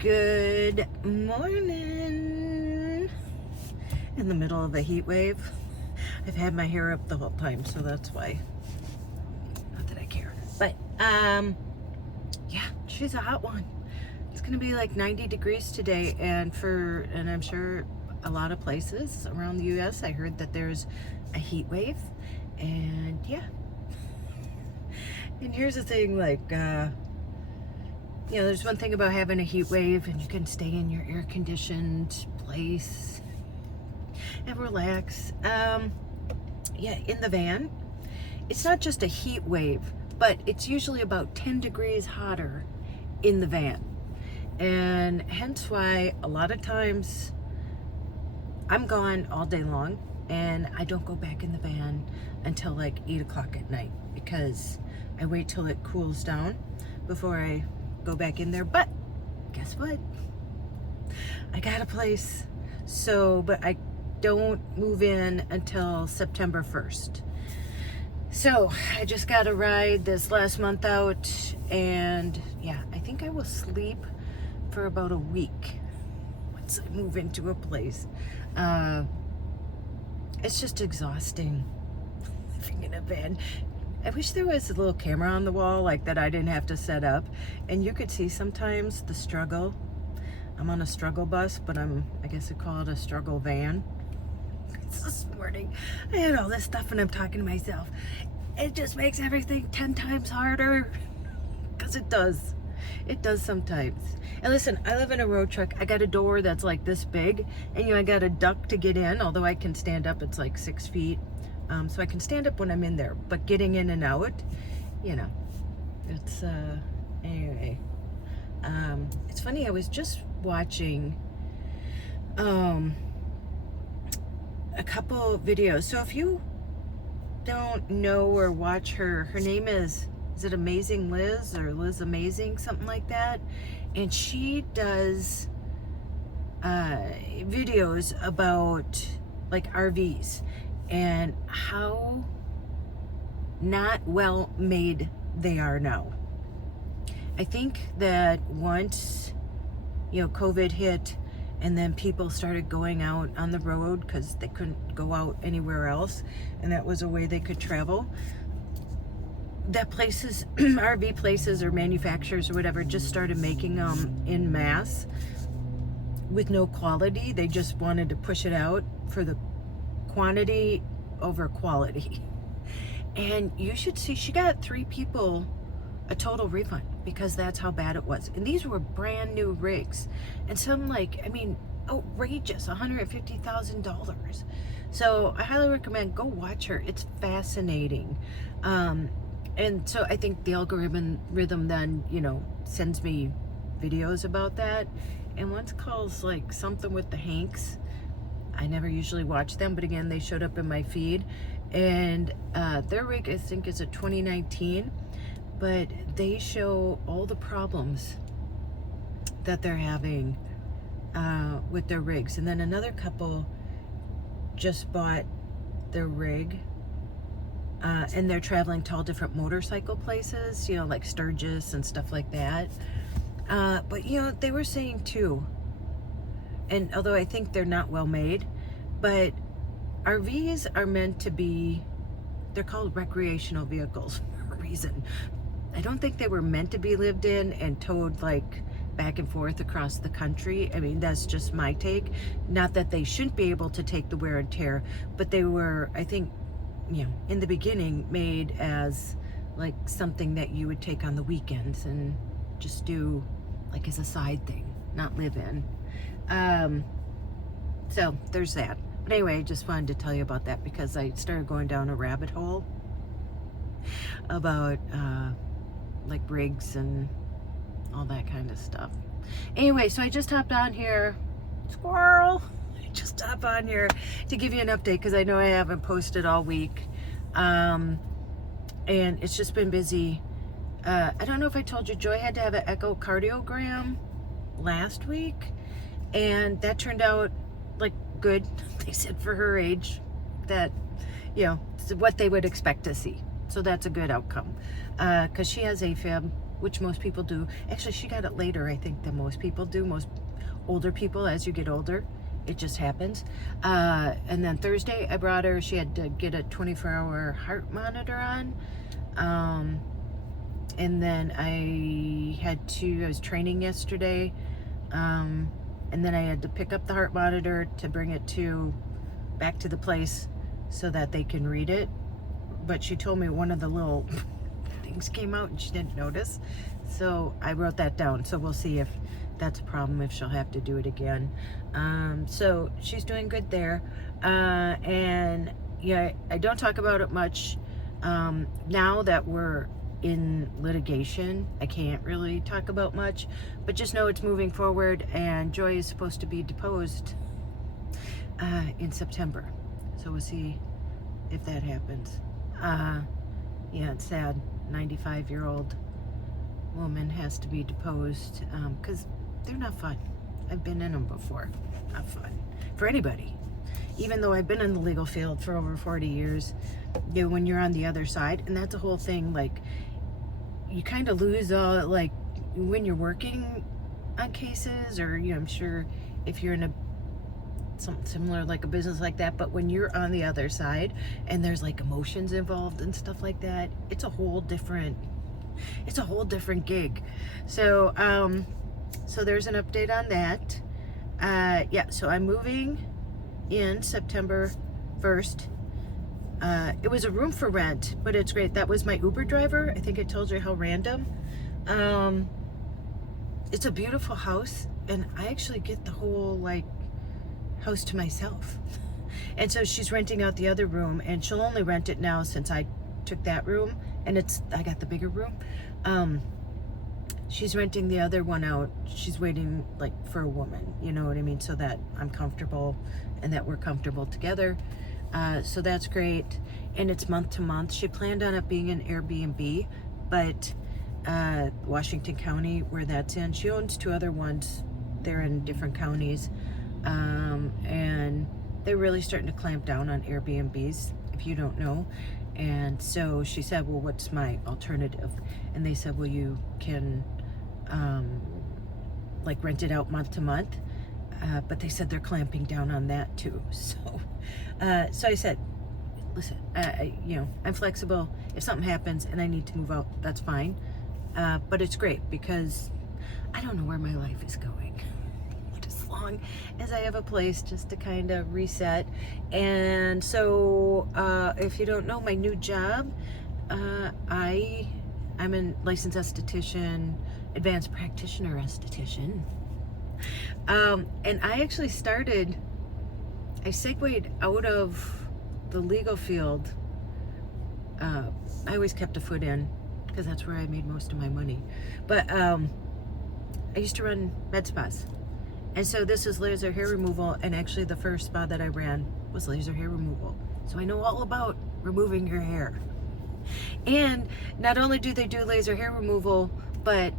Good morning. In the middle of a heat wave. I've had my hair up the whole time, so that's why. Not that I care. But, yeah, she's a hot one. It's gonna be like 90 degrees today, and I'm sure a lot of places around the US, I heard that there's a heat wave, and yeah. And here's the thing, like, there's one thing about having a heat wave and you can stay in your air-conditioned place and relax. Yeah, in the van, it's not just a heat wave, but it's usually about 10 degrees hotter in the van. And hence why a lot of times I'm gone all day long and I don't go back in the van until like 8 o'clock at night, because I wait till it cools down before I go back in there. But guess what? I got a place. So, but I don't move in until September 1st. So I just got a ride this last month out, and yeah, I think I will sleep for about a week once I move into a place. It's just exhausting living in a van. I wish there was a little camera on the wall like that I didn't have to set up, and you could see sometimes the struggle. I'm on a struggle bus, but I guess I call it a struggle van. It's this morning. I had all this stuff and I'm talking to myself. It just makes everything 10 times harder, because it does. It does sometimes. And listen, I live in a road truck. I got a door that's like this big, and I got a duct to get in, although I can stand up. It's like 6 feet. So I can stand up when I'm in there, but getting in and out, it's, anyway. It's funny, I was just watching, a couple videos. So if you don't know or watch her name is it Amazing Liz, or Liz Amazing, something like that? And she does, videos about like RVs and how not well made they are now. I think that once, COVID hit, and then people started going out on the road because they couldn't go out anywhere else, and that was a way they could travel, that places, RV places or manufacturers or whatever, just started making them in mass with no quality. They just wanted to push it out for the quantity over quality. And you should see, she got 3 people a total refund because that's how bad it was. And these were brand new rigs, and some outrageous $150,000. So I highly recommend, go watch her. It's fascinating. And so I think the algorithm then, sends me videos about that. And one's calls like something with the Hanks. I never usually watch them, but again, they showed up in my feed. And their rig, I think, is a 2019, but they show all the problems that they're having with their rigs. And then another couple just bought their rig, and they're traveling to all different motorcycle places, like Sturgis and stuff like that. But they were saying too, and although I think they're not well made, but RVs are meant to be, they're called recreational vehicles for a reason. I don't think they were meant to be lived in and towed like back and forth across the country. I mean, that's just my take. Not that they shouldn't be able to take the wear and tear, but they were, I think, in the beginning made as like something that you would take on the weekends and just do like as a side thing, not live in. So there's that. But anyway, I just wanted to tell you about that because I started going down a rabbit hole about like rigs and all that kind of stuff. Anyway, so I just hopped on here. Squirrel! I just hopped on here to give you an update because I know I haven't posted all week. And it's just been busy. I don't know if I told you, Joy had to have an echocardiogram last week, and that turned out like good. They said for her age that, it's what they would expect to see. So that's a good outcome, because she has AFib, which most people do. Actually, she got it later, I think, than most people do. Most older people, as you get older, it just happens. And then Thursday, I brought her, she had to get a 24-hour heart monitor on. And then I was training yesterday. And then I had to pick up the heart monitor to bring it back to the place so that they can read it. But she told me one of the little things came out and she didn't notice. So I wrote that down. So we'll see if that's a problem, if she'll have to do it again. So she's doing good there. And yeah, I don't talk about it much. Now that we're in litigation, I can't really talk about much, but just know it's moving forward, and Joy is supposed to be deposed in September. So we'll see if that happens. Yeah, it's sad. 95-year-old woman has to be deposed because they're not fun. I've been in them before. Not fun for anybody. Even though I've been in the legal field for over 40 years, you know, when you're on the other side, and that's a whole thing, like, you kind of lose all, like, when you're working on cases, or, you know, I'm sure if you're in something similar, like a business like that, but when you're on the other side and there's like emotions involved and stuff like that, it's a whole different gig. So so there's an update on that. Yeah, so I'm moving in September 1st. It was a room for rent, but it's great. That was my Uber driver. I think I told you how random. It's a beautiful house, and I actually get the whole, like, house to myself. And so she's renting out the other room, and she'll only rent it now since I took that room, and I got the bigger room. She's renting the other one out. She's waiting, like, for a woman, you know what I mean, so that I'm comfortable and that we're comfortable together. So that's great. And it's month to month. She planned on it being an Airbnb, but Washington County, where that's in, she owns 2 other ones. They're in different counties. And they're really starting to clamp down on Airbnbs, if you don't know. And so she said, well, what's my alternative? And they said, well, you can like rent it out month to month. But they said they're clamping down on that too. So I said, listen, you know, I'm flexible. If something happens and I need to move out, that's fine. But it's great because I don't know where my life is going. As long as I have a place just to kind of reset. And so if you don't know, my new job, I'm a licensed esthetician, advanced practitioner esthetician. And I actually I segued out of the legal field. I always kept a foot in because that's where I made most of my money. But I used to run med spas. And so this is laser hair removal, and actually the first spa that I ran was laser hair removal. So I know all about removing your hair. And not only do they do laser hair removal, but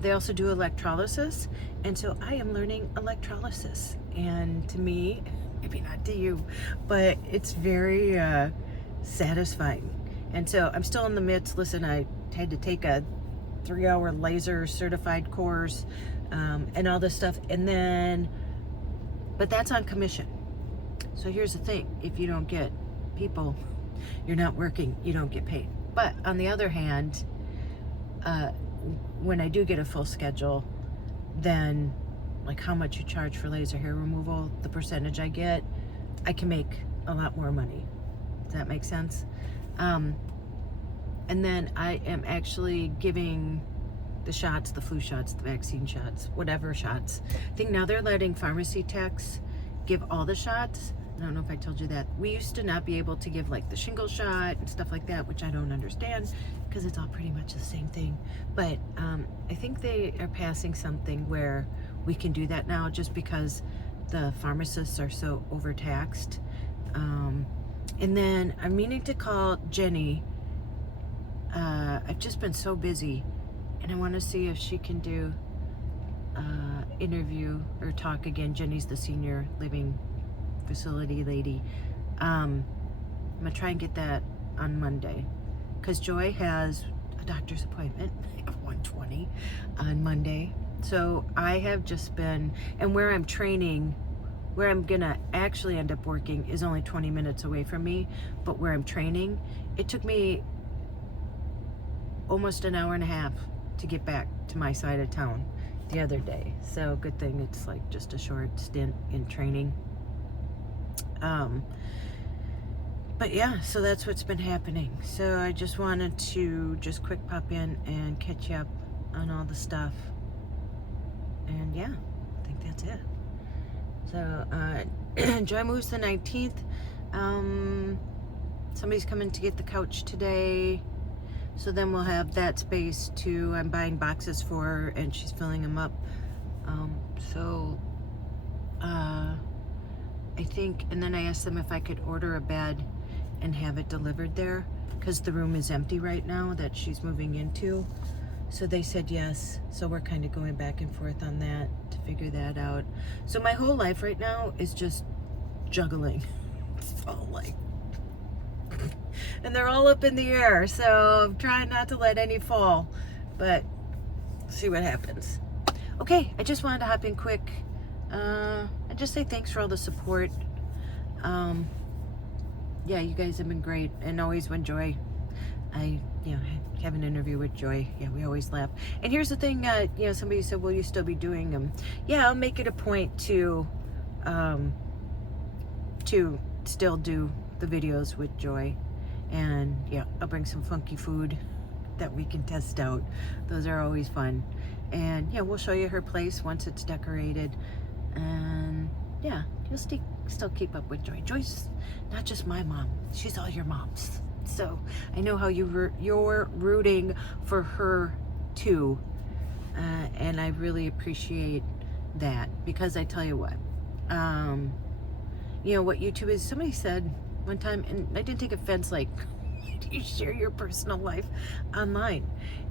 they also do electrolysis. And so I am learning electrolysis. And to me, maybe not to you, but it's very satisfying. And so I'm still in the midst. Listen, I had to take a 3-hour laser certified course and all this stuff. And then, but that's on commission. So here's the thing. If you don't get people, you're not working, you don't get paid. But on the other hand, when I do get a full schedule, then like how much you charge for laser hair removal, the percentage I get, I can make a lot more money. Does that make sense? And then I am actually giving the shots, the flu shots, the vaccine shots, whatever shots. I think now they're letting pharmacy techs give all the shots. I don't know if I told you that. We used to not be able to give like the shingle shot and stuff like that, which I don't understand because it's all pretty much the same thing. But I think they are passing something where we can do that now just because the pharmacists are so overtaxed. And then I'm meaning to call Jenny. I've just been so busy, and I want to see if she can do interview or talk again. Jenny's the senior living facility lady. I'm gonna try and get that on Monday because Joy has a doctor's appointment at 1:20 on Monday. So I have just been, and where I'm training, where I'm gonna actually end up working is only 20 minutes away from me, but where I'm training, it took me almost an hour and a half to get back to my side of town the other day. So good thing it's like just a short stint in training. But yeah, so that's what's been happening. So I just wanted to just quick pop in and catch you up on all the stuff. And yeah, I think that's it. So Joy moves the 19th. Somebody's coming to get the couch today. So then we'll have that space too. I'm buying boxes for her and she's filling them up. I think, and then I asked them if I could order a bed and have it delivered there because the room is empty right now that she's moving into. So they said yes. So we're kind of going back and forth on that to figure that out. So my whole life right now is just juggling. It's all like, and they're all up in the air. So I'm trying not to let any fall, but see what happens. Okay, I just wanted to hop in quick. And just say thanks for all the support. Yeah, you guys have been great, and always when Joy, I have an interview with Joy. Yeah, we always laugh. And here's the thing, somebody said, will you still be doing them? Yeah, I'll make it a point to still do the videos with Joy. And yeah, I'll bring some funky food that we can test out. Those are always fun. And yeah, we'll show you her place once it's decorated. And yeah, you'll still keep up with Joy. Joy's not just my mom, she's all your moms. So I know how you're rooting for her too. And I really appreciate that, because I tell you what, what YouTube is, somebody said one time, and I didn't take offense, like, you share your personal life online.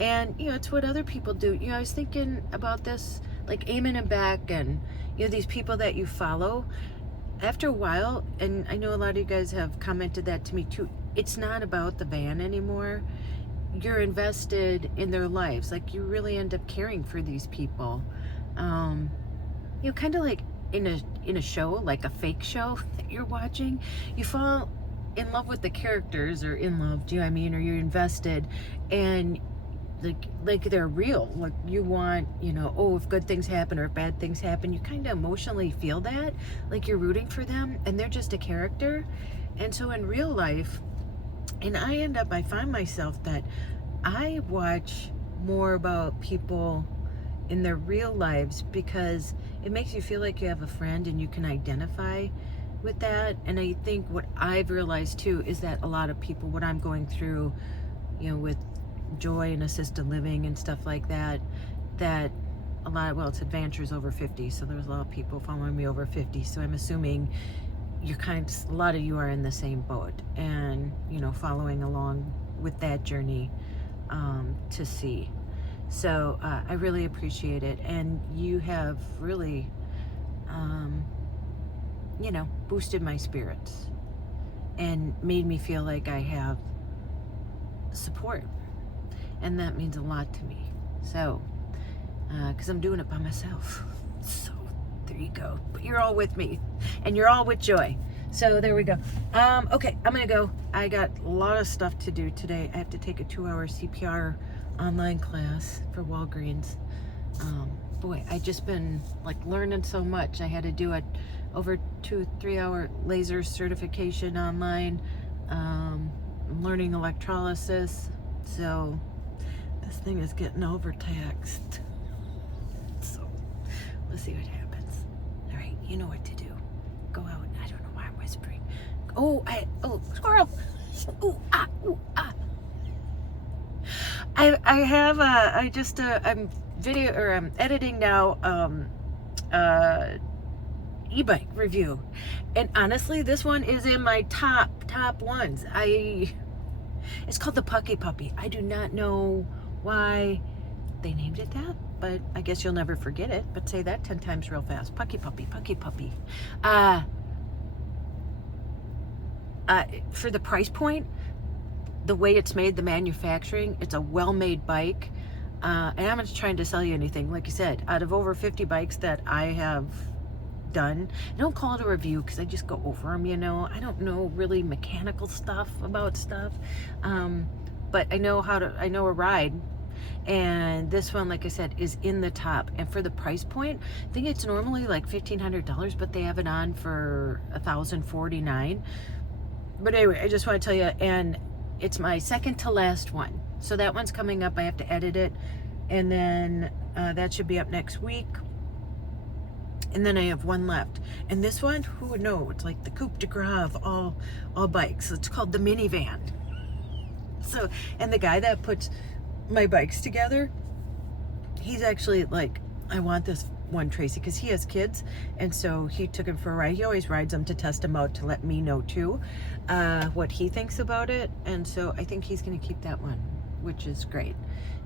And it's what other people do. I was thinking about this, like Eamon and Beck, and these people that you follow. After a while, and I know a lot of you guys have commented that to me too, it's not about the van anymore. You're invested in their lives. Like, you really end up caring for these people. Kind of like in a show, like a fake show that you're watching. You fall in love with the characters, or in love, do you know what I mean? Or you're invested, and like they're real. Like, you want, if good things happen or if bad things happen, you kind of emotionally feel that, like you're rooting for them, and they're just a character. And so in real life, and I find myself that I watch more about people in their real lives, because it makes you feel like you have a friend and you can identify with that. And I think what I've realized too is that a lot of people, what I'm going through, with Joy and assisted living and stuff like that, that a lot, well, it's Adventures over 50, so there's a lot of people following me over 50, so I'm assuming a lot of you are in the same boat, and following along with that journey to see. So I really appreciate it, and you have really boosted my spirits and made me feel like I have support. And that means a lot to me. So, because I'm doing it by myself. So, there you go. But you're all with me. And you're all with Joy. So, there we go. Okay, I'm going to go. I got a lot of stuff to do today. I have to take a 2-hour CPR online class for Walgreens. Boy, I just been like learning so much. I had to do over 2-3 hour laser certification online. I'm learning electrolysis. So, this thing is getting overtaxed. So, let's see what happens. All right, you know what to do. Go out. I don't know why I'm whispering. Squirrel. Ooh, ah, ooh, ah. I'm editing now, e-bike review. And honestly, this one is in my top ones. It's called the Pucky Puppy. I do not know why they named it that, but I guess you'll never forget it. But say that 10 times real fast. Pucky Puppy, Pucky Puppy. For the price point, the way it's made, the manufacturing, it's a well-made bike. And I'm not trying to sell you anything. Like you said, out of over 50 bikes that I have done, I don't call it a review because I just go over them, you know. I don't know really mechanical stuff about stuff. But I know a ride. And this one, like I said, is in the top. And for the price point, I think it's normally like $1,500, but they have it on for $1,049. But anyway, I just want to tell you, and it's my second to last one. So that one's coming up. I have to edit it. And then that should be up next week. And then I have one left. And this one, who would know? It's like the coupe de gras of all bikes. It's called the minivan. So, and the guy that puts my bikes together, he's actually like, I want this one, Tracy, because he has kids, and so he took him for a ride. He always rides them to test them out, to let me know too what he thinks about it. And so I think he's going to keep that one, which is great.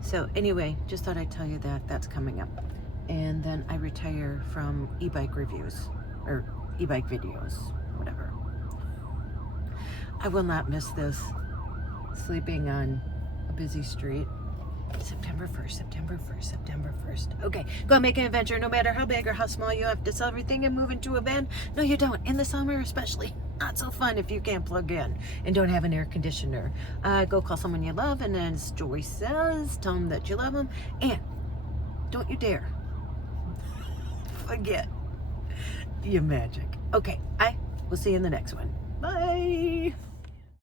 So anyway, just thought I'd tell you that that's coming up. And then I retire from e-bike reviews or e-bike videos, whatever. I will not miss this, sleeping on a busy street. September 1st, September 1st, September 1st. Okay, go and make an adventure, no matter how big or how small. You have to sell everything and move into a van. No, you don't. In the summer especially. Not so fun if you can't plug in and don't have an air conditioner. Go call someone you love, and as Joyce says, tell them that you love them. And don't you dare forget your magic. Okay, I will see you in the next one. Bye.